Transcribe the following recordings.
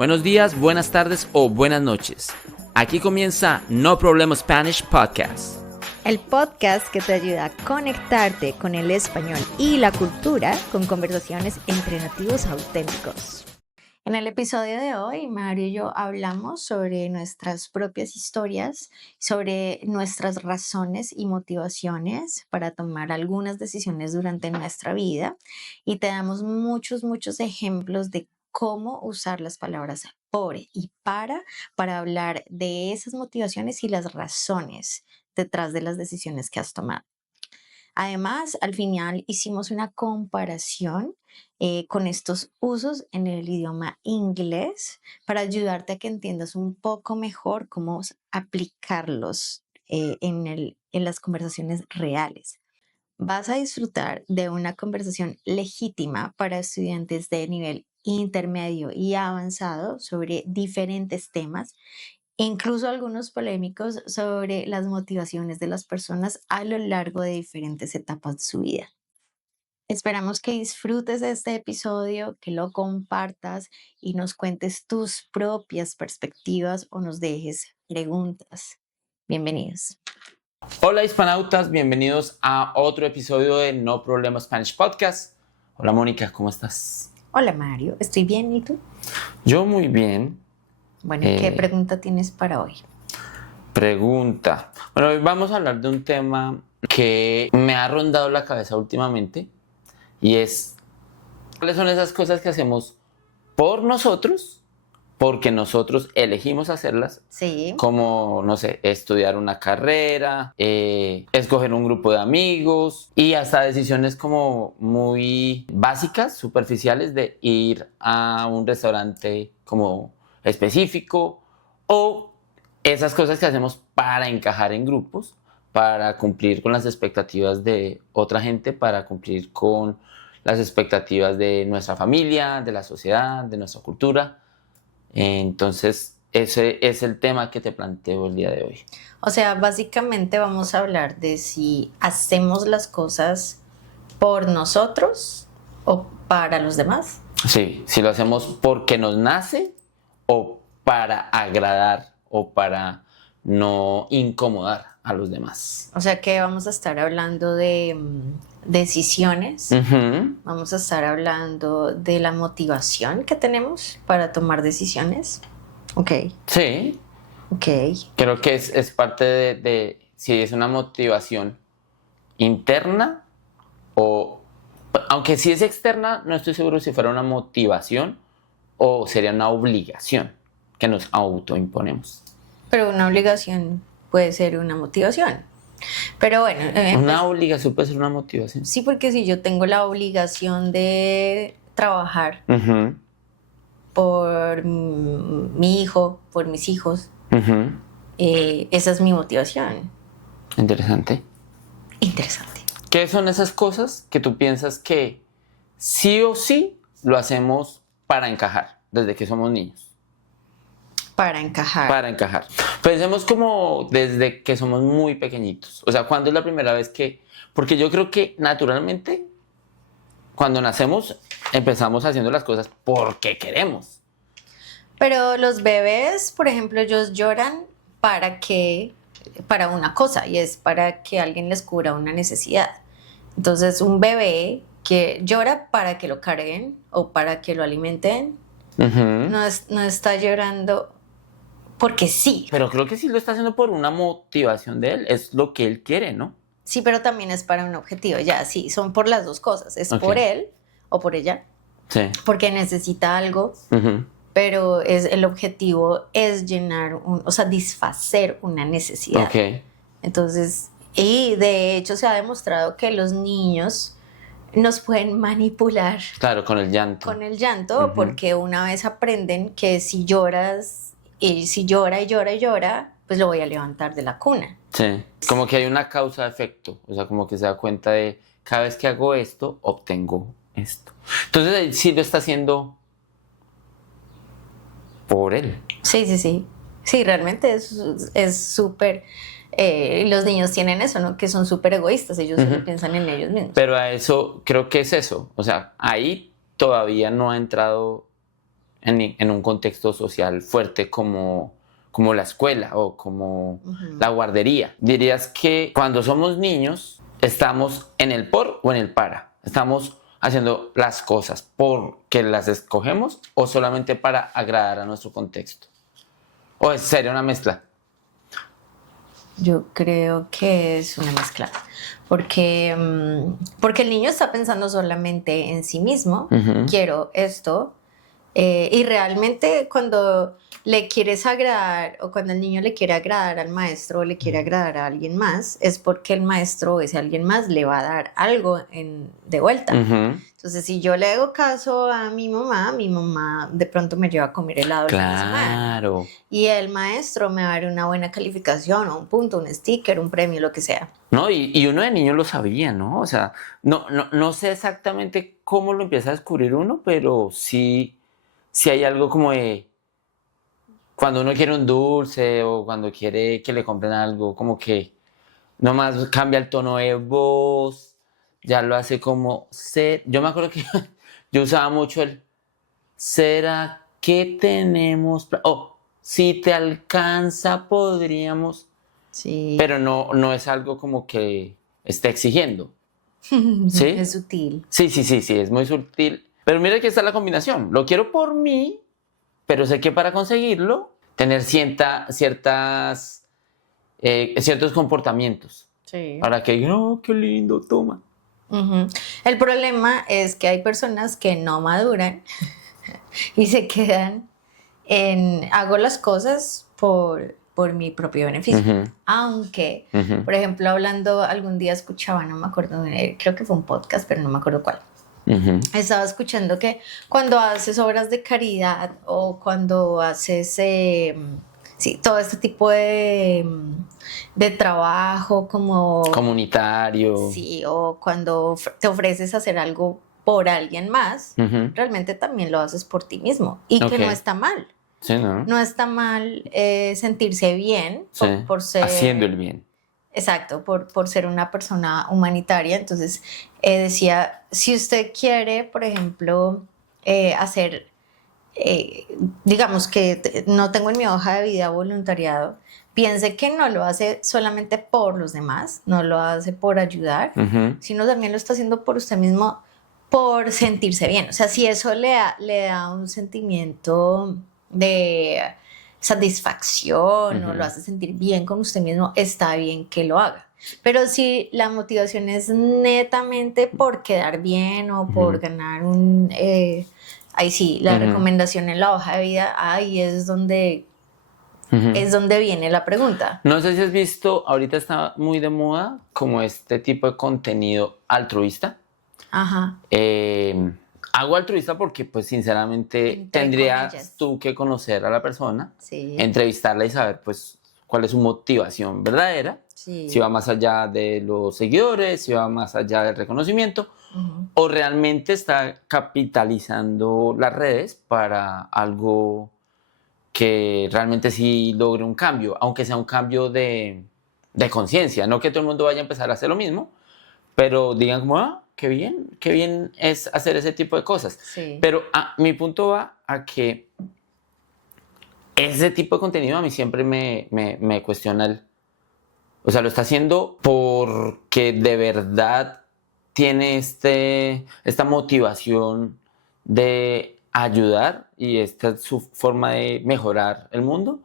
Buenos días, buenas tardes o buenas noches. Aquí comienza No Problem Spanish Podcast. El podcast que te ayuda a conectarte con el español y la cultura con conversaciones entre nativos auténticos. En el episodio de hoy, Mario y yo hablamos sobre nuestras propias historias, sobre nuestras razones y motivaciones para tomar algunas decisiones durante nuestra vida y te damos muchos ejemplos de cómo usar las palabras por y para hablar de esas motivaciones y las razones detrás de las decisiones que has tomado. Además, al final hicimos una comparación con estos usos en el idioma inglés para ayudarte a que entiendas un poco mejor cómo aplicarlos en las conversaciones reales. Vas a disfrutar de una conversación legítima para estudiantes de nivel intermedio y avanzado sobre diferentes temas, incluso algunos polémicos sobre las motivaciones de las personas a lo largo de diferentes etapas de su vida. Esperamos que disfrutes de este episodio, que lo compartas y nos cuentes tus propias perspectivas o nos dejes preguntas. Bienvenidos. Hola hispanautas, bienvenidos a otro episodio de No Problem Spanish Podcast. Hola Mónica, ¿cómo estás? Hola Mario, estoy bien, ¿y tú? Yo muy bien. Bueno, ¿qué pregunta tienes para hoy? Pregunta. Bueno, hoy vamos a hablar de un tema que me ha rondado la cabeza últimamente y es ¿cuáles son esas cosas que hacemos por nosotros? Porque nosotros elegimos hacerlas, Sí. como, no sé, estudiar una carrera, escoger un grupo de amigos y hasta decisiones como muy básicas, superficiales de ir a un restaurante como específico o esas cosas que hacemos para encajar en grupos, para cumplir con las expectativas de otra gente, para cumplir con las expectativas de nuestra familia, de la sociedad, de nuestra cultura. Entonces, ese es el tema que te planteo el día de hoy. O sea, básicamente vamos a hablar de si hacemos las cosas por nosotros o para los demás. Sí, si lo hacemos porque nos nace o para agradar o para no incomodar a los demás. O sea que vamos a estar hablando de decisiones. Vamos a estar hablando de la motivación que tenemos para tomar decisiones. Ok. Sí. Ok. Creo que es parte de si es una motivación interna o, aunque si es externa, no estoy seguro si fuera una motivación o sería una obligación que nos autoimponemos. Pero una obligación puede ser una motivación. Pero bueno. Una obligación puede ser una motivación. Sí, porque si yo tengo la obligación de trabajar por mi hijo, por mis hijos, esa es mi motivación. Interesante. ¿Qué son esas cosas que tú piensas que sí o sí lo hacemos para encajar desde que somos niños? Para encajar. Pensemos como desde que somos muy pequeñitos. O sea, ¿cuándo es la primera vez que...? Porque yo creo que naturalmente cuando nacemos empezamos haciendo las cosas porque queremos. Pero los bebés, por ejemplo, ellos lloran para una cosa y es para que alguien les cubra una necesidad. Entonces, un bebé que llora para que lo carguen o para que lo alimenten, no está llorando porque sí. Pero creo que sí lo está haciendo por una motivación de él. Es lo que él quiere, ¿no? Sí, pero también es para un objetivo. Ya, sí, son por las dos cosas. Es por él o por ella. Sí. Porque necesita algo, pero el objetivo es satisfacer una necesidad. Ok. Entonces, y de hecho se ha demostrado que los niños nos pueden manipular. Claro, con el llanto. Porque una vez aprenden que si lloras, y si llora y llora, pues lo voy a levantar de la cuna. Sí, como que hay una causa-efecto, o sea, como que se da cuenta de cada vez que hago esto, obtengo esto. Entonces él sí lo está haciendo por él. Sí. Sí, realmente es súper... los niños tienen eso, ¿no? Que son súper egoístas, ellos solo piensan en ellos mismos. Pero a eso, creo que es eso, o sea, ahí todavía no ha entrado en un contexto social fuerte como la escuela o como la guardería. ¿Dirías que cuando somos niños estamos en el por o en el para? ¿Estamos haciendo las cosas porque las escogemos o solamente para agradar a nuestro contexto? ¿O sería una mezcla? Yo creo que es una mezcla, porque el niño está pensando solamente en sí mismo, quiero esto, y realmente cuando le quieres agradar o cuando el niño le quiere agradar al maestro o le quiere agradar a alguien más, es porque el maestro o ese alguien más le va a dar algo de vuelta. Entonces, si yo le hago caso a mi mamá de pronto me lleva a comer helado el fin de semana. Claro. Y el maestro me va a dar una buena calificación o un punto, un sticker, un premio, lo que sea. No, y uno de niño lo sabía, ¿no? O sea, no sé exactamente cómo lo empieza a descubrir uno, pero sí hay algo como de cuando uno quiere un dulce o cuando quiere que le compren algo, como que nomás cambia el tono de voz, ya lo hace como ser. Yo me acuerdo que yo usaba mucho el ¿será que tenemos? Oh, si te alcanza, podríamos. Sí. Pero no es algo como que esté exigiendo. ¿Sí? Es sutil. Sí, es muy sutil. Pero mira que está la combinación. Lo quiero por mí, pero sé que para conseguirlo, tener ciertos comportamientos. Sí. Para que digan, oh, qué lindo, toma. El problema es que hay personas que no maduran y se quedan en hago las cosas por mi propio beneficio. Aunque, por ejemplo, hablando, algún día escuchaba, no me acuerdo, creo que fue un podcast, pero no me acuerdo cuál. Estaba escuchando que cuando haces obras de caridad o cuando haces todo este tipo de trabajo como comunitario. Sí, o cuando te ofreces a hacer algo por alguien más, realmente también lo haces por ti mismo y que no está mal. Sí, ¿no? No está mal sentirse bien por ser... Haciendo el bien. Exacto, por ser una persona humanitaria. Entonces, decía, si usted quiere, por ejemplo, hacer, digamos que no tengo en mi hoja de vida voluntariado, piense que no lo hace solamente por los demás, no lo hace por ayudar, sino también lo está haciendo por usted mismo, por sentirse bien. O sea, si eso le da un sentimiento de satisfacción o lo hace sentir bien con usted mismo, está bien que lo haga. Pero si la motivación es netamente por quedar bien o por ganar ahí sí, la recomendación en la hoja de vida, ahí es donde viene la pregunta. No sé si has visto, ahorita está muy de moda como este tipo de contenido altruista. Hago altruista porque, pues, sinceramente, tendrías tú que conocer a la persona, entrevistarla y saber, pues, cuál es su motivación verdadera, si va más allá de los seguidores, si va más allá del reconocimiento, o realmente está capitalizando las redes para algo que realmente sí logre un cambio, aunque sea un cambio de conciencia, no que todo el mundo vaya a empezar a hacer lo mismo, pero digan como, qué bien es hacer ese tipo de cosas. Pero mi punto va a que ese tipo de contenido a mí siempre me cuestiona o sea, lo está haciendo porque de verdad tiene esta motivación de ayudar y esta es su forma de mejorar el mundo,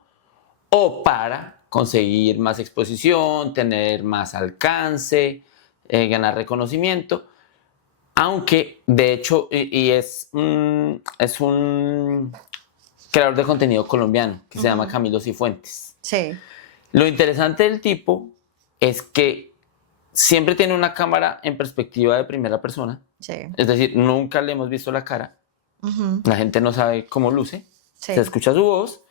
o para conseguir más exposición, tener más alcance, ganar reconocimiento. Aunque, de hecho, y es un creador de contenido colombiano que se llama Camilo Cifuentes. Sí. Lo interesante del tipo es que siempre tiene una cámara en perspectiva de primera persona. Es decir, nunca le hemos visto la cara. La gente no sabe cómo luce. Se escucha su voz.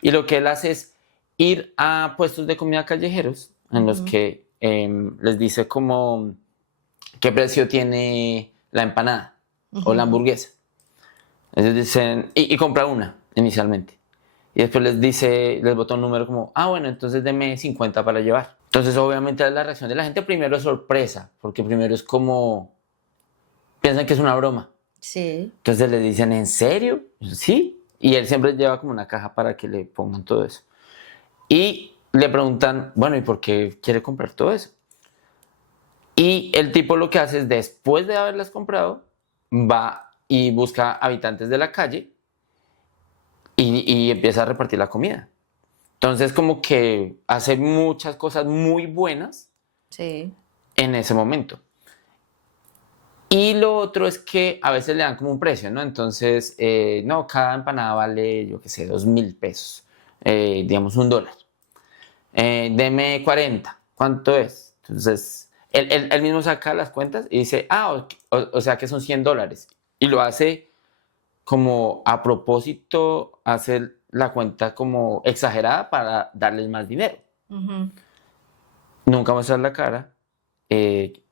Y lo que él hace es ir a puestos de comida callejeros en los que les dice como qué precio tiene la empanada o la hamburguesa. Ellos dicen, y compra una inicialmente. Y después les bota un número como, bueno, entonces deme 50 para llevar. Entonces, obviamente, la reacción de la gente primero es sorpresa, porque primero es como, piensan que es una broma. Sí. Entonces les dicen, ¿en serio? Sí. y él siempre lleva como una caja para que le pongan todo eso. Y le preguntan, bueno, ¿y por qué quiere comprar todo eso? Y el tipo lo que hace es, después de haberlas comprado, va y busca habitantes de la calle y empieza a repartir la comida. Entonces, como que hace muchas cosas muy buenas Sí. en ese momento. Y lo otro es que a veces le dan como un precio, ¿no? Entonces, no, cada empanada vale, yo qué sé, 2.000 pesos, digamos $1. Deme 40, ¿cuánto es? Entonces, él mismo saca las cuentas y dice, o sea que son $100. Y lo hace como a propósito, hace la cuenta como exagerada para darles más dinero. Ujú. Nunca mostrar la cara.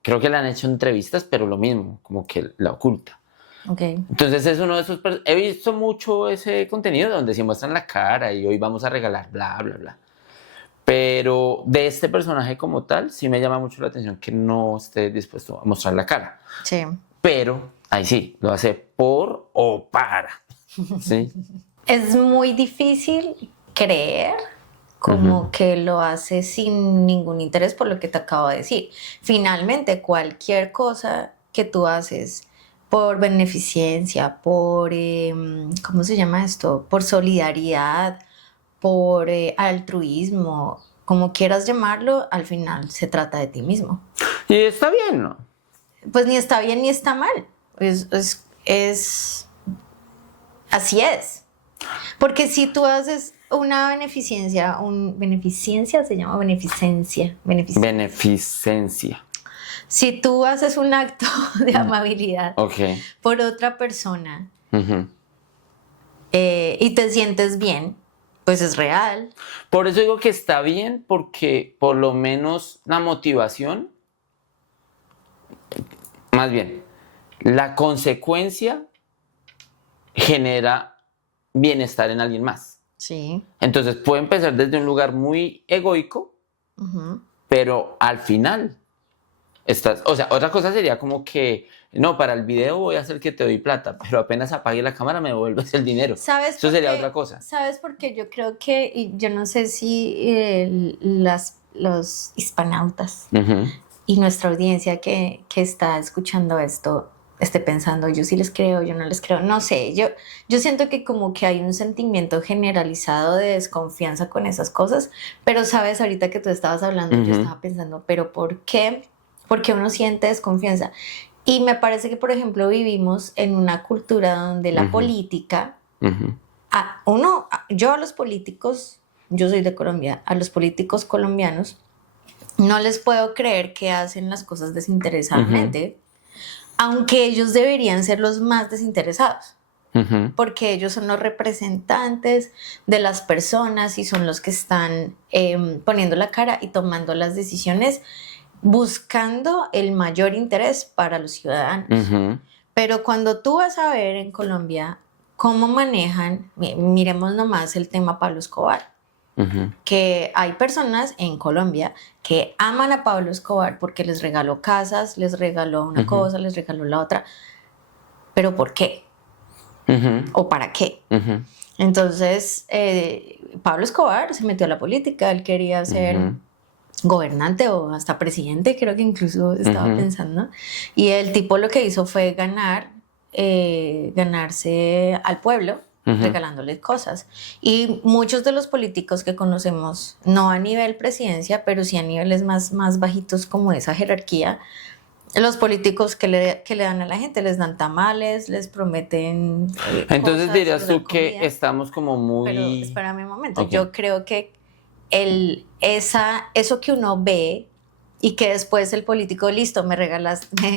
Creo que le han hecho entrevistas, pero lo mismo, como que la oculta. Ok. Entonces es uno de esos... He visto mucho ese contenido donde se muestran la cara y hoy vamos a regalar bla, bla, bla. Pero de este personaje como tal, sí me llama mucho la atención que no esté dispuesto a mostrar la cara. Sí. Pero ahí sí, lo hace por o para. ¿Sí? Es muy difícil creer como que lo hace sin ningún interés por lo que te acabo de decir. Finalmente, cualquier cosa que tú haces por beneficencia, por, ¿cómo se llama esto? Por solidaridad, por altruismo, como quieras llamarlo, al final se trata de ti mismo. Y está bien, ¿no? Pues ni está bien ni está mal. Así es. Porque si tú haces una beneficencia, beneficencia se llama beneficencia. Beneficencia. Si tú haces un acto de amabilidad Ok. por otra persona Ujú. y te sientes bien, pues es real. Por eso digo que está bien, porque por lo menos la motivación, más bien, la consecuencia genera bienestar en alguien más. Sí. Entonces puede empezar desde un lugar muy egoico, Ujú. pero al final o sea, otra cosa sería como que, no, para el video voy a hacer que te doy plata, pero apenas apague la cámara me devuelves el dinero. ¿Sabes Eso por sería qué? otra cosa. ¿Sabes por qué? Yo creo que, y yo no sé si los hispanautas Ujú. y nuestra audiencia que está escuchando esto esté pensando, yo sí les creo, yo no les creo, no sé, yo siento que como que hay un sentimiento generalizado de desconfianza con esas cosas, pero sabes, ahorita que tú estabas hablando, yo estaba pensando, pero ¿por qué? ¿Por qué uno siente desconfianza? Y me parece que, por ejemplo, vivimos en una cultura donde la política, Ujú. yo a los políticos, yo soy de Colombia, a los políticos colombianos, no les puedo creer que hacen las cosas desinteresadamente, aunque ellos deberían ser los más desinteresados, Ujú. porque ellos son los representantes de las personas y son los que están poniendo la cara y tomando las decisiones buscando el mayor interés para los ciudadanos. Ujú. Pero cuando tú vas a ver en Colombia cómo manejan, miremos nomás el tema Pablo Escobar, Ujú. que hay personas en Colombia que aman a Pablo Escobar porque les regaló casas, les regaló una cosa, les regaló la otra. ¿Pero por qué? Ujú. ¿O para qué? Ujú. Entonces, Pablo Escobar se metió a la política, él quería ser gobernante o hasta presidente, creo que incluso estaba pensando. Y el tipo lo que hizo fue ganarse al pueblo regalándole cosas. Y muchos de los políticos que conocemos, no a nivel presidencia, pero sí a niveles más bajitos como esa jerarquía, los políticos que le dan a la gente, les dan tamales, les prometen Entonces cosas, dirías les dan tú que comida. estamos como Pero muy... espérame un momento, Ok. yo creo que eso que uno ve y que después el político, listo, me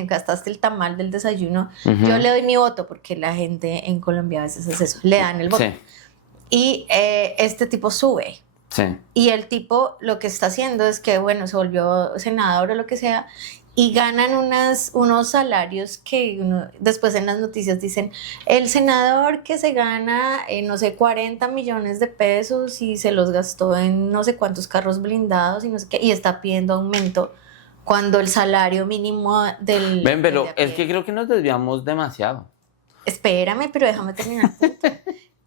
gastaste el tamal del desayuno, yo le doy mi voto, porque la gente en Colombia a veces hace eso, le dan el voto. Sí, Y este tipo sube. sí. Y el tipo lo que está haciendo es que, bueno, se volvió senador o lo que sea, y ganan unos salarios que después en las noticias dicen, el senador que se gana, no sé, 40 millones de pesos y se los gastó en no sé cuántos carros blindados y no sé qué, y está pidiendo aumento cuando el salario mínimo del... Ven, del de pero a es pie- que creo que nos desviamos demasiado. Espérame, pero déjame terminar el punto.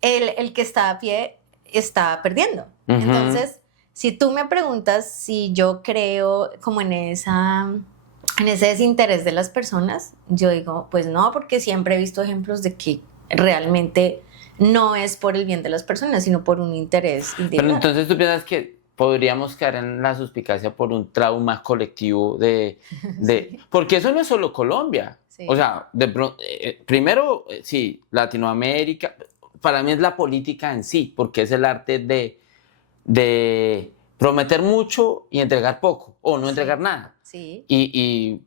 el que está a pie está perdiendo. Ujú. Entonces, si tú me preguntas si yo creo como en ese desinterés de las personas, yo digo, pues no, porque siempre he visto ejemplos de que realmente no es por el bien de las personas, sino por un interés Pero individual. entonces tú piensas que podríamos caer en la suspicacia por un trauma colectivo Sí. porque eso no es solo Colombia. Sí. O sea, primero, sí, Latinoamérica, para mí es la política en sí, porque es el arte de prometer mucho y entregar poco, o no Sí. entregar nada. Sí.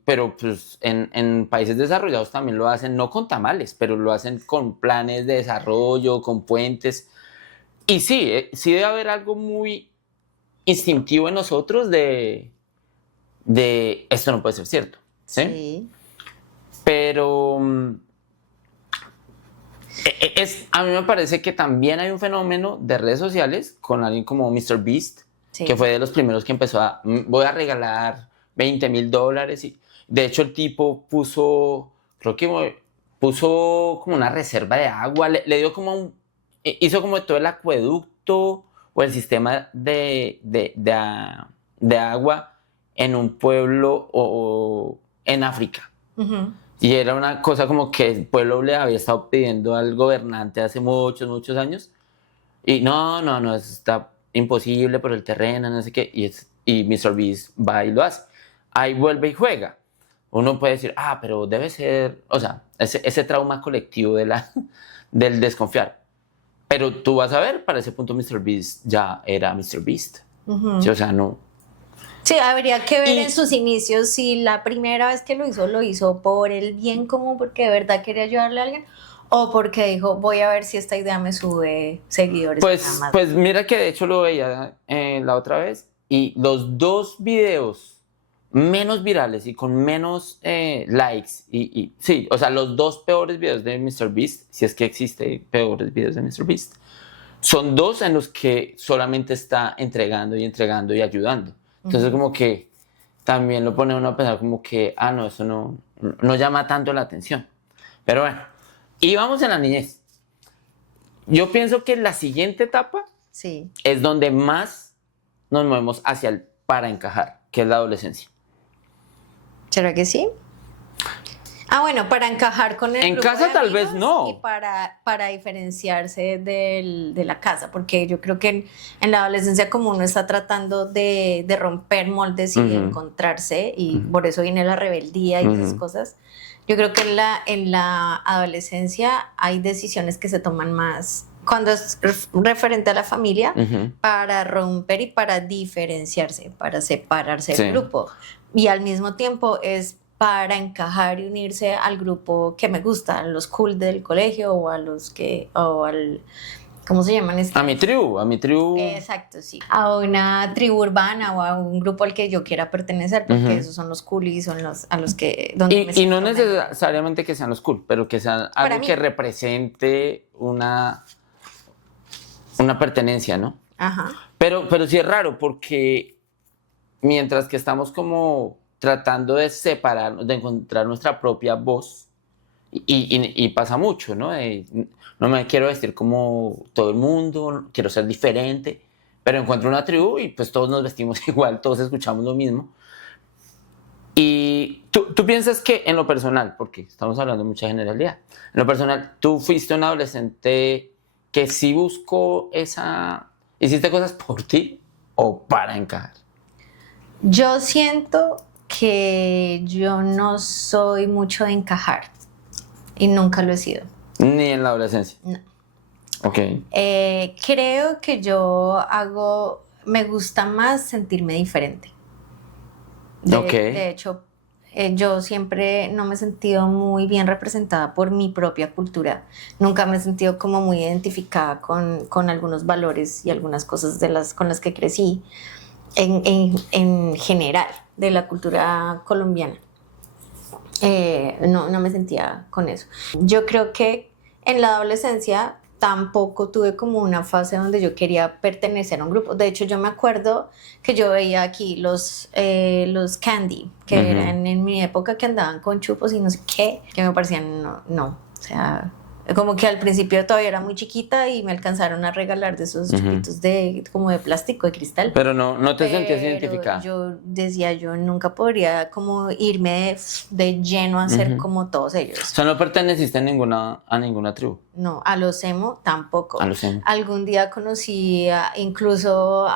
Pero pues en países desarrollados también lo hacen, no con tamales, pero lo hacen con planes de desarrollo, con puentes. Y sí, sí debe haber algo muy instintivo en nosotros de esto no puede ser cierto, ¿sí? Sí. Pero a mí me parece que también hay un fenómeno de redes sociales con alguien como MrBeast, Sí. que fue de los primeros que empezó voy a regalar $20,000. Y, de hecho, el tipo creo que puso como una reserva de agua, le dio como hizo como todo el acueducto o el sistema de agua en un pueblo o en África. Ujú. Y era una cosa como que el pueblo le había estado pidiendo al gobernante hace muchos, muchos años. Y no, eso está imposible por el terreno, no sé qué. Y MrBeast va y lo hace. Ahí vuelve y juega. Uno puede decir, pero debe ser, o sea, ese trauma colectivo del desconfiar. Pero tú vas a ver, para ese punto MrBeast ya era MrBeast. Ujú. Sí, o sea, no. Sí, habría que ver Y- en sus inicios si la primera vez que lo hizo por el bien común, porque de verdad quería ayudarle a alguien, o porque dijo, voy a ver si esta idea me sube seguidores. nada Pues, más. pues mira que de hecho lo veía la otra vez y los dos videos menos virales y con menos likes sí, o sea, los dos peores videos de MrBeast, si es que existe peores videos de MrBeast, son dos en los que solamente está entregando y entregando y ayudando. Entonces Ujú. como que también lo pone uno a pensar como que, no, eso no llama tanto la atención. Pero bueno, y vamos en la niñez. Yo pienso que la siguiente etapa Sí. es donde más nos movemos hacia el para encajar, que es la adolescencia. ¿Será que sí? Bueno, para encajar con el En grupo casa de tal vez amigos no. y para diferenciarse de la casa, porque yo creo que en la adolescencia como uno está tratando de romper moldes y Ujú. encontrarse, y Ujú. por eso viene la rebeldía y esas Ujú. cosas, yo creo que en la adolescencia hay decisiones que se toman más cuando es referente a la familia, Ujú. para romper y para diferenciarse, para separarse Sí. del grupo. Y al mismo tiempo es para encajar y unirse al grupo que me gusta, a los cool del colegio o al, ¿cómo se llaman? A mi tribu. Exacto, sí. A una tribu urbana o a un grupo al que yo quiera pertenecer, porque Ujú. esos son los cool y son a los que... donde me Y no siento mejor. necesariamente que sean los cool, pero que sean Para algo mí. que represente una pertenencia, ¿no? Ajá. Pero sí es raro porque mientras que estamos como tratando de separarnos, de encontrar nuestra propia voz, y pasa mucho, ¿no? No me quiero vestir como todo el mundo, quiero ser diferente, pero encuentro una tribu y pues todos nos vestimos igual, todos escuchamos lo mismo. Y tú piensas que en lo personal, porque estamos hablando de mucha generalidad, en lo personal, tú fuiste un adolescente que sí buscó ¿hiciste cosas por ti o para encajar? Yo siento que yo no soy mucho de encajar y nunca lo he sido. Ni en la adolescencia. No. Ok. Creo que me gusta más sentirme diferente. Ok. De hecho, yo siempre no me he sentido muy bien representada por mi propia cultura. Nunca me he sentido como muy identificada con algunos valores y algunas cosas con las que crecí en general de la cultura colombiana. No me sentía con eso. Yo creo que en la adolescencia tampoco tuve como una fase donde yo quería pertenecer a un grupo. De hecho, yo me acuerdo que yo veía aquí los Candy, que Ujú. eran en mi época, que andaban con chupos y no sé qué, que me parecían no, o sea, Como que al principio todavía era muy chiquita y me alcanzaron a regalar de esos chupitos como de plástico, de cristal. Pero no te sentías Pero identificada. yo decía, yo nunca podría como irme de lleno a ser como todos ellos. O sea, no perteneciste a ninguna tribu. No, a los emo tampoco. A los emo. Algún día conocí incluso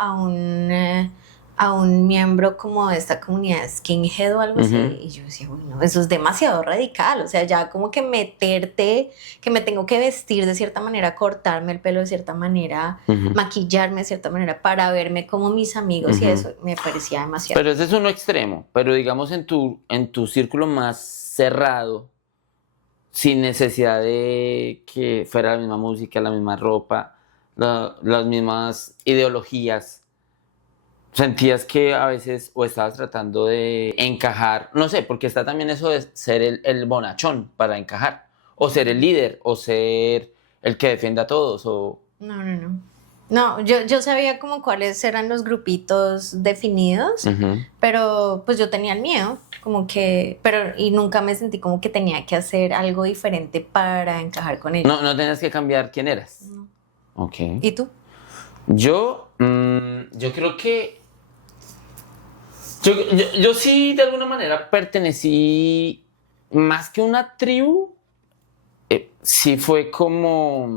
a un miembro como de esta comunidad skinhead o algo así, y yo decía, uy, no, eso es demasiado radical, o sea, ya como que meterte, que me tengo que vestir de cierta manera, cortarme el pelo de cierta manera, maquillarme de cierta manera para verme como mis amigos, y eso me parecía demasiado. Pero ese es uno extremo, pero digamos en tu círculo más cerrado, sin necesidad de que fuera la misma música, la misma ropa, las mismas ideologías, ¿sentías que a veces o estabas tratando de encajar? No sé, porque está también eso de ser el bonachón para encajar, o ser el líder, o ser el que defienda a todos, o... No, yo sabía como cuáles eran los grupitos definidos, pero pues yo tenía el miedo, como que, y nunca me sentí como que tenía que hacer algo diferente para encajar con ellos. No tenías que cambiar quién eras. No. Ok. ¿Y tú? Yo creo que yo sí de alguna manera pertenecí más que una tribu, sí fue como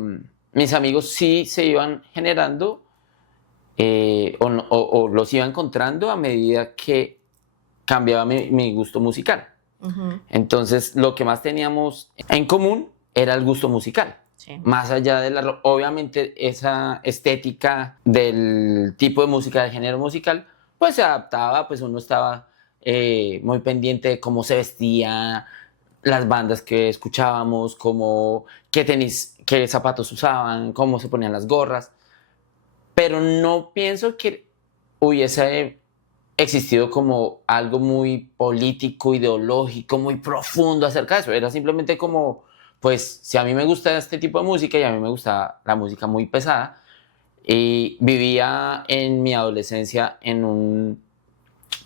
mis amigos sí se iban generando o los iba encontrando a medida que cambiaba mi gusto musical. Entonces lo que más teníamos en común era el gusto musical. Sí. Más allá de obviamente esa estética del tipo de música, de género musical, pues se adaptaba, pues uno estaba muy pendiente de cómo se vestia, las bandas que escuchábamos, qué zapatos usaban, cómo se ponían las gorras, pero no pienso que hubiese existido como algo muy político, ideológico, muy profundo acerca de eso. Era simplemente como, pues, si a mí me gusta este tipo de música y a mí me gusta la música muy pesada, y vivía en mi adolescencia en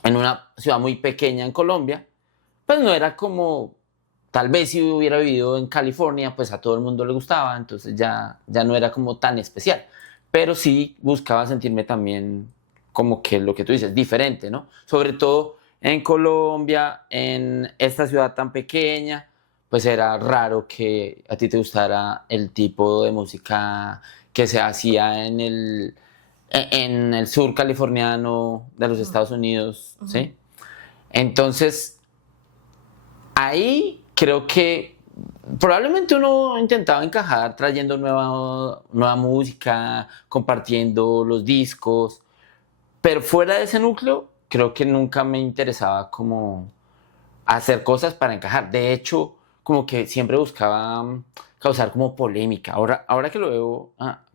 una ciudad muy pequeña en Colombia, pues no era como, tal vez si hubiera vivido en California, pues a todo el mundo le gustaba, entonces ya no era como tan especial, pero sí buscaba sentirme también como que lo que tú dices, diferente, ¿no? Sobre todo en Colombia, en esta ciudad tan pequeña, pues era raro que a ti te gustara el tipo de música que se hacía en el sur californiano de los Estados Unidos, ¿sí? Entonces, ahí creo que probablemente uno intentaba encajar trayendo nueva música, compartiendo los discos, pero fuera de ese núcleo, creo que nunca me interesaba como hacer cosas para encajar. De hecho, como que siempre buscaba causar como polémica. Ahora que lo veo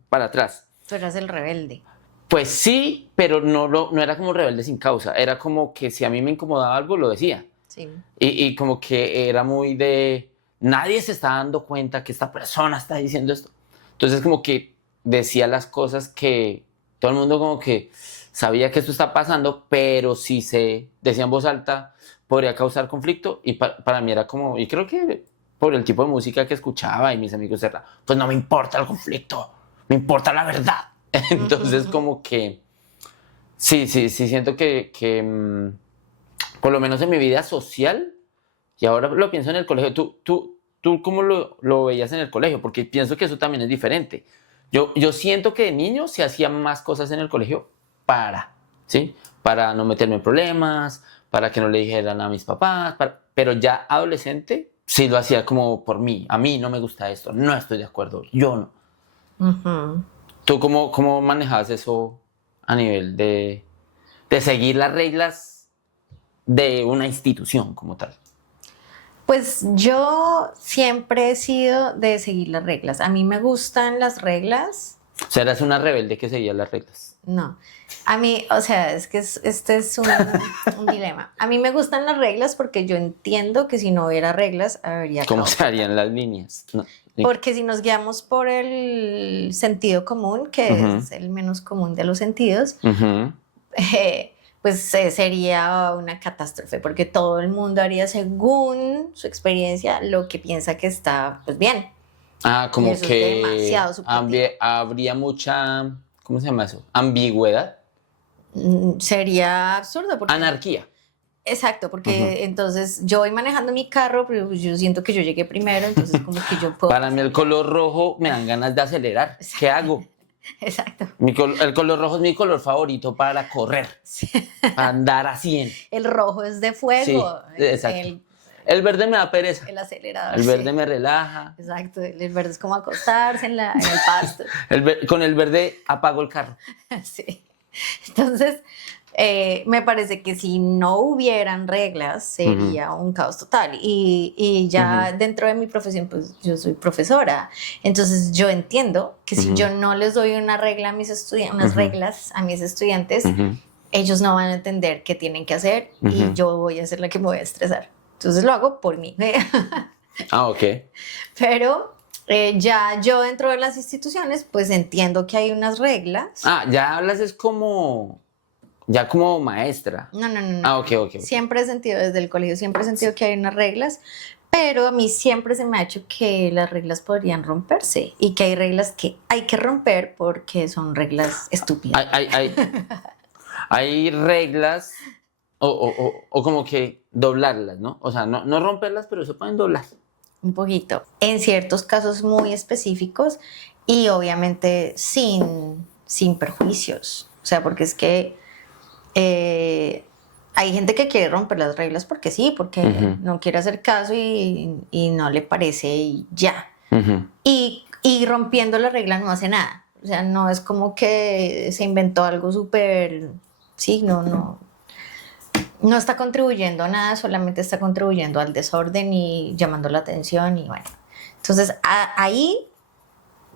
para atrás. Tú eras el rebelde. Pues sí, pero no era como rebelde sin causa. Era como que si a mí me incomodaba algo, lo decía. Sí. Y como que era muy de... Nadie se está dando cuenta que esta persona está diciendo esto. Entonces como que decía las cosas que todo el mundo como que sabía que esto está pasando, pero si se decía en voz alta podría causar conflicto, y para mí era como, y creo que por el tipo de música que escuchaba y mis amigos era, pues no me importa el conflicto, me importa la verdad. Entonces como que sí siento que por lo menos en mi vida social, y ahora lo pienso en el colegio, ¿tú cómo lo veías en el colegio? Porque pienso que eso también es diferente. Yo siento que de niño se hacían más cosas en el colegio para no meterme en problemas, para que no le dijeran a mis papás, pero ya adolescente sí lo hacía como por mí. A mí no me gusta esto, no estoy de acuerdo, yo no. ¿Tú cómo manejabas eso a nivel de seguir las reglas de una institución como tal? Pues yo siempre he sido de seguir las reglas. A mí me gustan las reglas. O sea, eras una rebelde que seguía las reglas. No, a mí, o sea, es que este es un dilema. A mí me gustan las reglas porque yo entiendo que si no hubiera reglas, habría ¿Cómo caos. se harían las líneas? No. Porque si nos guiamos por el sentido común, que es el menos común de los sentidos, pues sería una catástrofe, porque todo el mundo haría según su experiencia lo que piensa que está pues bien. Ah, Y como eso es que demasiado subjetivo. habría mucha, ¿cómo se llama eso? Ambigüedad, Sería absurdo porque... anarquía. Exacto, Ujú. porque entonces yo voy manejando mi carro, pero pues yo siento que yo llegué primero, entonces como que yo puedo Para mí el pasar. color rojo me dan ganas de acelerar. ¿Qué hago? Exacto. El color rojo es mi color favorito para correr, Sí. para andar a 100. El rojo es de fuego, Sí, exacto. el, El verde me da pereza. el acelerador, El verde sí. me relaja. Exacto, el verde es como acostarse en el pasto. Con el verde apago el carro. Sí. Entonces, me parece que si no hubieran reglas sería un caos total. Y ya dentro de mi profesión, pues yo soy profesora. Entonces yo entiendo que si yo no les doy una regla a mis estudiantes, unas reglas a mis estudiantes, ellos no van a entender qué tienen que hacer y yo voy a ser la que me voy a estresar. Entonces lo hago por mí. Ah, ok. Pero ya yo dentro de las instituciones, pues entiendo que hay unas reglas. Ah, ya hablas es como, ya como maestra. No, no, no, no. Ah, ok, ok. Siempre he sentido desde el colegio, siempre he sentido que hay unas reglas, pero a mí siempre se me ha hecho que las reglas podrían romperse y que hay reglas que hay que romper porque son reglas estúpidas. Hay reglas o como que doblarlas, ¿no? O sea, no romperlas, pero se pueden doblar. Un poquito. En ciertos casos muy específicos y obviamente sin perjuicios. O sea, porque es que hay gente que quiere romper las reglas porque sí, porque no quiere hacer caso y no le parece y ya. Y rompiendo la regla no hace nada. O sea, no es como que se inventó algo súper... Sí, no está contribuyendo a nada, solamente está contribuyendo al desorden y llamando la atención y bueno. Entonces, ahí,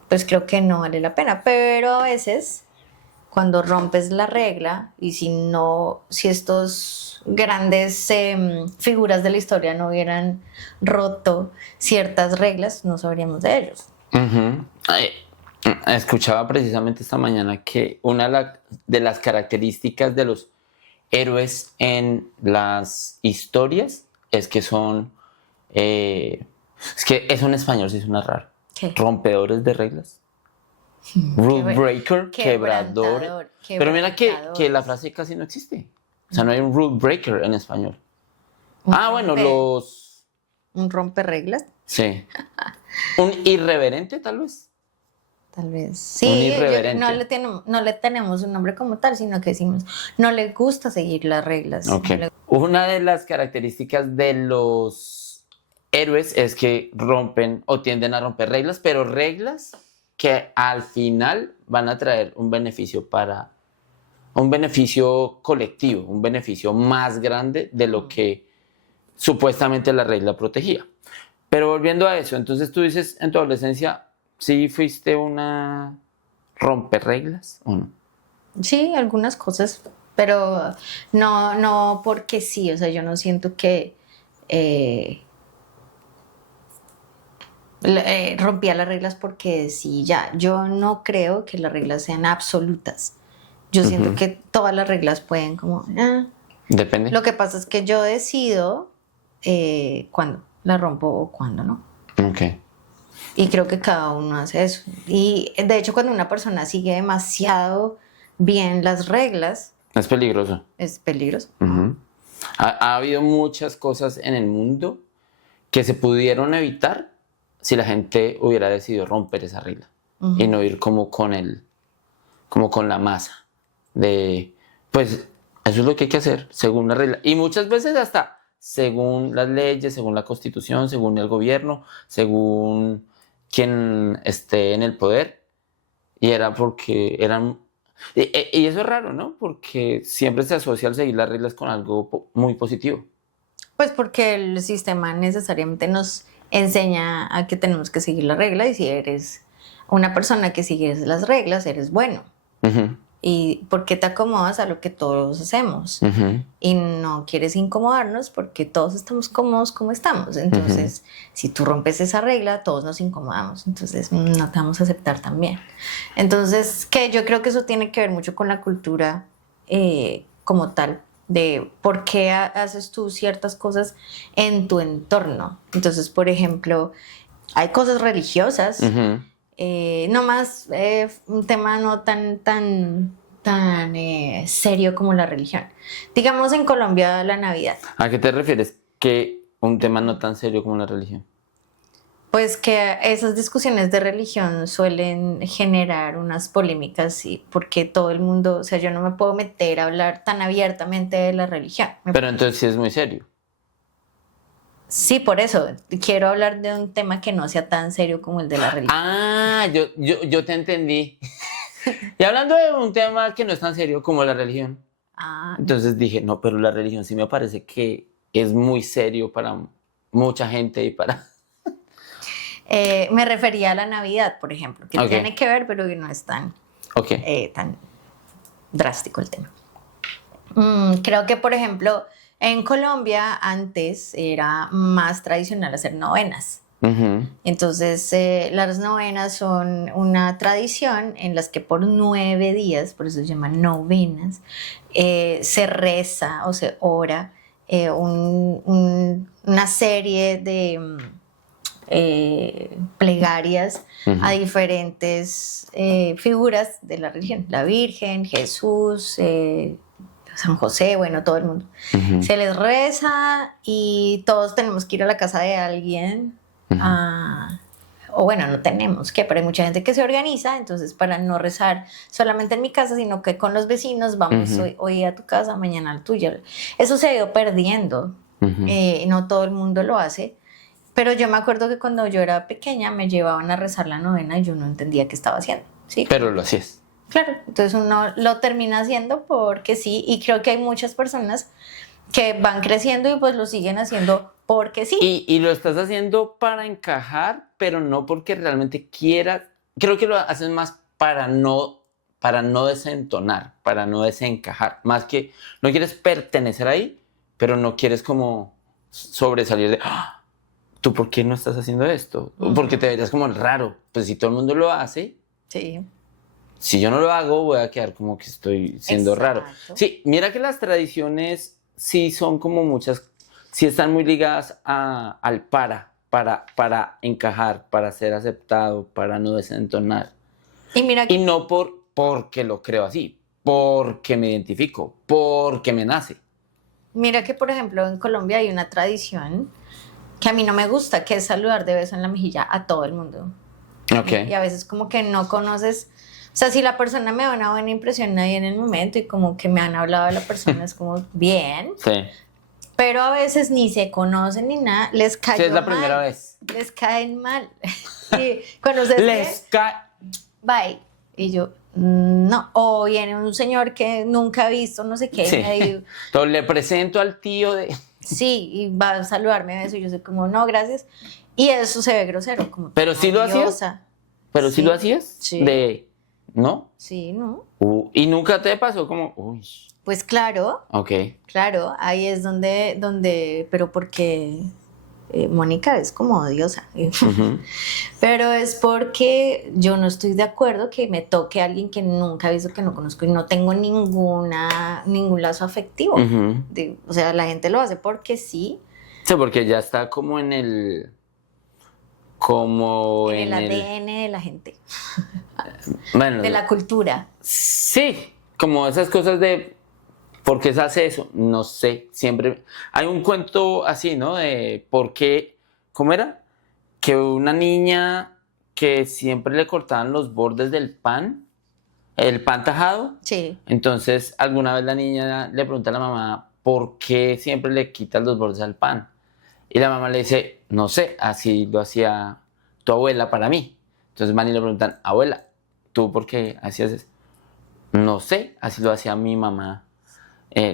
pues creo que no vale la pena. Pero a veces, cuando rompes la regla y si estos grandes figuras de la historia no hubieran roto ciertas reglas, no sabríamos de ellos. Escuchaba precisamente esta mañana que una de las características de los héroes en las historias es que son, es que eso en español sí suena raro. ¿Qué? Rompedores de reglas. Rule breaker, quebrador. Pero mira que la frase casi no existe. O sea, no hay un rule breaker en español. Bueno, ¿Un romperreglas? Sí. Un irreverente, tal vez. Tal vez. Sí, Un irreverente. no le tenemos un nombre como tal, sino que decimos, no le gusta seguir las reglas. Okay. Una de las características de los héroes es que rompen o tienden a romper reglas, pero reglas que al final van a traer un beneficio colectivo, un beneficio más grande de lo que supuestamente la regla protegía. Pero volviendo a eso, entonces tú dices en tu adolescencia, ¿sí fuiste una romperreglas o no? Sí, algunas cosas, pero no porque sí, o sea, yo no siento que rompía las reglas porque sí, ya, yo no creo que las reglas sean absolutas. Yo siento que todas las reglas pueden como... Depende. Lo que pasa es que yo decido cuándo la rompo o cuándo no. Ok. Y creo que cada uno hace eso. Y de hecho, cuando una persona sigue demasiado bien las reglas, Es peligroso. es peligroso. Ha habido muchas cosas en el mundo que se pudieron evitar si la gente hubiera decidido romper esa regla y no ir como con la masa de, pues, eso es lo que hay que hacer según la regla. Y muchas veces hasta según las leyes, según la constitución, según el gobierno, según quien esté en el poder. Y era porque eran... Y eso es raro, ¿no? Porque siempre se asocia al seguir las reglas con algo muy positivo. Pues porque el sistema necesariamente nos enseña a que tenemos que seguir la regla y si eres una persona que sigue las reglas, eres bueno. Y porque te acomodas a lo que todos hacemos. Y no quieres incomodarnos porque todos estamos cómodos como estamos. Entonces, si tú rompes esa regla, todos nos incomodamos. Entonces, no te vamos a aceptar también. Entonces, que yo creo que eso tiene que ver mucho con la cultura como tal, de por qué haces tú ciertas cosas en tu entorno. Entonces, por ejemplo, hay cosas religiosas, Ujú. no más un tema no tan serio como la religión. Digamos en Colombia la Navidad. ¿A qué te refieres? Que un tema no tan serio como la religión. Pues que esas discusiones de religión suelen generar unas polémicas y porque todo el mundo, o sea, yo no me puedo meter a hablar tan abiertamente de la religión. Pero entonces sí es muy serio. Sí, por eso quiero hablar de un tema que no sea tan serio como el de la religión. Ah, yo te entendí. Y hablando de un tema que no es tan serio como la religión, Ah, entonces dije, no, pero la religión sí me parece que es muy serio para mucha gente y para... me refería a la Navidad, por ejemplo, que Ok. tiene que ver, pero que no es Ok. tan drástico el tema. Creo que, por ejemplo, en Colombia antes era más tradicional hacer novenas. Ujú. Entonces, las novenas son una tradición en las que por 9 días, por eso se llaman novenas, se reza o se ora una serie de plegarias a Ujú. diferentes figuras de la religión, la Virgen, Jesús, San José, bueno, todo el mundo. Ujú. Se les reza y todos tenemos que ir a la casa de alguien. Ujú. O bueno, no tenemos que, pero hay mucha gente que se organiza, entonces para no rezar solamente en mi casa, sino que con los vecinos vamos Ujú. hoy a tu casa, mañana a la tuya. Eso se ha ido perdiendo, Ujú. no todo el mundo lo hace, pero yo me acuerdo que cuando yo era pequeña me llevaban a rezar la novena y yo no entendía qué estaba haciendo, ¿sí? Pero lo hacías. Claro, entonces uno lo termina haciendo porque sí, y creo que hay muchas personas que van creciendo y pues lo siguen haciendo porque sí. Y lo estás haciendo para encajar, pero no porque realmente quieras. Creo que lo haces más para no desentonar, para no desencajar. Más que no quieres pertenecer ahí, pero no quieres como sobresalir de, "Ah, ¿tú por qué no estás haciendo esto? Porque te verías como raro. Pues si todo el mundo lo hace, Sí, si yo no lo hago, voy a quedar como que estoy siendo raro. exacto. Sí, mira que las tradiciones sí son como muchas, sí están muy ligadas al para encajar, para ser aceptado, para no desentonar. Y mira, Y no porque lo creo así, porque me identifico, porque me nace. mira que, por ejemplo, en Colombia hay una tradición que a mí no me gusta, que es saludar de beso en la mejilla a todo el mundo. Ok. Y a veces como que no conoces, o sea, si la persona me da una buena impresión ahí en el momento y como que me han hablado de la persona, es como bien, Sí. pero a veces ni se conocen ni nada, les Sí, cayó es la mal, primera vez. les caen mal. Y cuando se Les cae. bye. Y yo, no. O viene un señor que nunca he visto, no sé qué, y me dice, Sí. Entonces le presento al tío de. sí, y va a saludarme a eso. Y yo soy como, no, gracias. Y eso se ve grosero, como Pero sí lo hacías. odiosa. Pero sí Sí, lo hacías. sí. De. ¿No? Sí, ¿no? Y nunca te pasó como. Uy. Pues claro, Ok. claro, ahí es donde, pero porque Mónica es como odiosa. Ujú. Pero es porque yo no estoy de acuerdo que me toque a alguien que nunca he visto, que no conozco y no tengo ningún lazo afectivo. Ujú. O sea, la gente lo hace porque sí, Sí, porque ya está como en el. Como en el en el. ADN de la gente, Bueno, de la cultura. sí, como esas cosas de. ¿Por qué se hace eso? No sé. Siempre. Hay un cuento así, ¿no? De por qué. ¿Cómo era? Que una niña que siempre le cortaban los bordes del pan, el pan tajado. Sí. Entonces, alguna vez la niña le pregunta a la mamá, ¿por qué siempre le quitas los bordes al pan? Y la mamá le dice, no sé, así lo hacía tu abuela para mí. Entonces van y le preguntan, abuela, ¿tú por qué hacías eso? No sé, así lo hacía mi mamá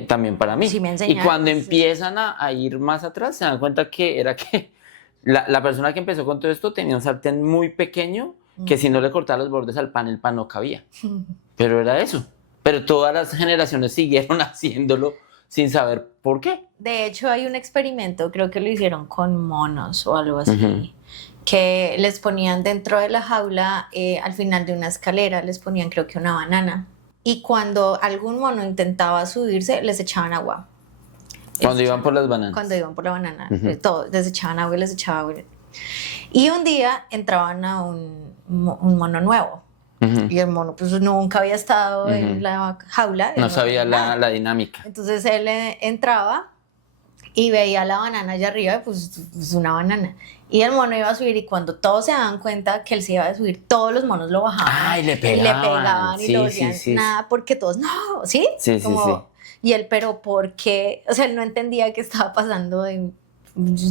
también para mí. Sí me Y enseñaron, cuando sí. empiezan a ir más atrás, se dan cuenta que era que la persona que empezó con todo esto tenía un sartén muy pequeño que si no le cortaba los bordes al pan, el pan no cabía. Pero era eso. Pero todas las generaciones siguieron haciéndolo sin saber por qué. De hecho, hay un experimento, creo que lo hicieron con monos o algo así, Ujú. que les ponían dentro de la jaula, al final de una escalera, les ponían creo que una banana. Y cuando algún mono intentaba subirse, les echaban agua. Cuando iban por las bananas. Cuando iban por la banana, Ujú. todo, les echaban agua y les echaban agua. Y un día entraban a un mono nuevo. Y el mono pues nunca había estado en la jaula. No sabía la dinámica. Entonces él entraba y veía la banana allá arriba, pues una banana. Y el mono iba a subir y cuando todos se daban cuenta que él se iba a subir, todos los monos lo bajaban. Ay, le pegaban. Y le pegaban y Sí, lo volvían nada porque todos, no, ¿sí? Sí, Como, sí. Y él, pero ¿por qué? O sea, él no entendía qué estaba pasando en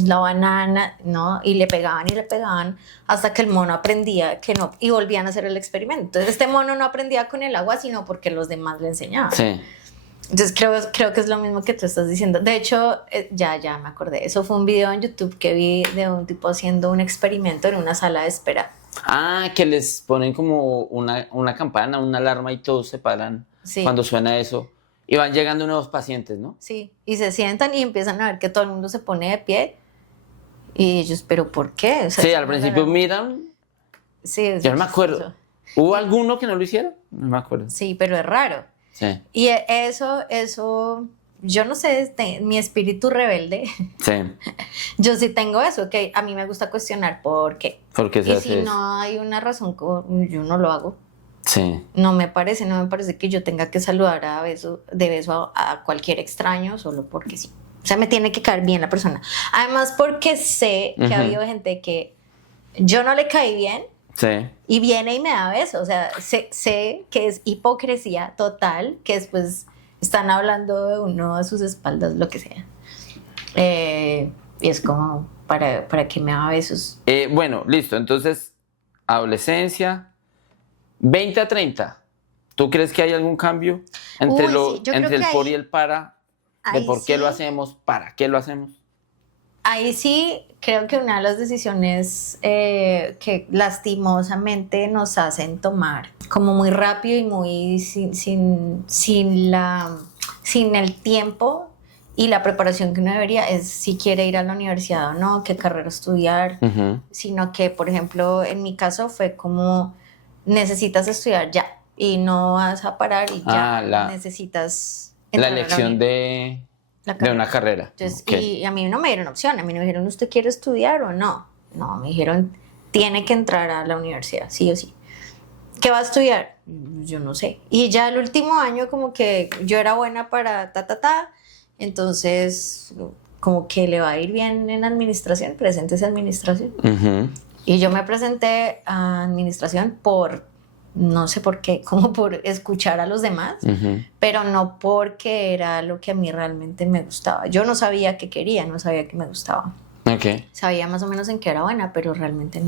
la banana, ¿no? Y le pegaban hasta que el mono aprendía que no, y volvían a hacer el experimento. Entonces este mono no aprendía con el agua, sino porque los demás le enseñaban. Sí. Entonces creo que es lo mismo que tú estás diciendo. De hecho, ya me acordé. Eso fue un video en YouTube que vi de un tipo haciendo un experimento en una sala de espera. Ah, que les ponen como una campana, una alarma y todos se paran cuando suena eso. Y van llegando nuevos pacientes, ¿no? Sí, y se sientan y empiezan a ver que todo el mundo se pone de pie. Y ellos, ¿pero por qué? O sea, sí, al principio miran. Sí, Yo no me acuerdo. ¿Hubo alguno que no lo hiciera? No me acuerdo. Sí, pero es raro. Sí. Y eso, yo no sé, mi espíritu rebelde. Sí. Yo sí tengo eso, que a mí me gusta cuestionar por qué. ¿Por qué se hace Y si eso? no hay una razón, yo no lo hago. Sí. No me parece que yo tenga que saludar de beso a cualquier extraño solo porque sí. O sea, me tiene que caer bien la persona. Además, porque sé que ha habido gente que yo no le caí bien. Sí. Y viene y me da besos. O sea, sé que es hipocresía total, que después están hablando de uno a sus espaldas, lo que sea. Y es como, ¿para que me haga besos? Bueno, listo. Entonces, adolescencia, 20 a 30. ¿Tú crees que hay algún cambio entre, entre el por y el para? De por qué lo hacemos, para qué lo hacemos. Ahí sí creo que una de las decisiones que lastimosamente nos hacen tomar como muy rápido y muy sin el tiempo y la preparación que uno debería es si quiere ir a la universidad o no, qué carrera estudiar, sino que, por ejemplo, en mi caso fue como necesitas estudiar ya y no vas a parar y ya necesitas la elección de una carrera. Entonces, y a mí no me dieron opción, a mí no me dijeron, ¿usted quiere estudiar o no? No, me dijeron, tiene que entrar a la universidad, sí o sí. ¿Qué va a estudiar? Yo no sé. Y ya el último año como que yo era buena para entonces como que le va a ir bien en administración, preséntese a administración. Y yo me presenté a administración no sé por qué, como por escuchar a los demás, pero no porque era lo que a mí realmente me gustaba. Yo no sabía qué quería, no sabía qué me gustaba. Sabía más o menos en qué era buena, pero realmente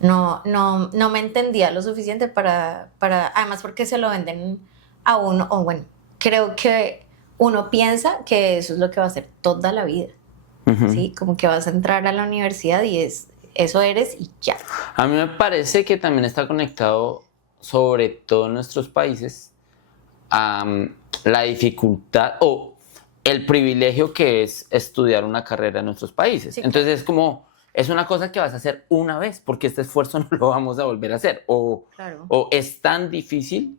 no me entendía lo suficiente para además porque se lo venden a uno, o bueno, creo que uno piensa que eso es lo que va a hacer toda la vida, ¿sí? Como que vas a entrar a la universidad y eso eres y ya. A mí me parece que también está conectado, sobre todo en nuestros países, a la dificultad o el privilegio que es estudiar una carrera en nuestros países. Sí. Entonces es una cosa que vas a hacer una vez, porque este esfuerzo no lo vamos a volver a hacer. O es tan difícil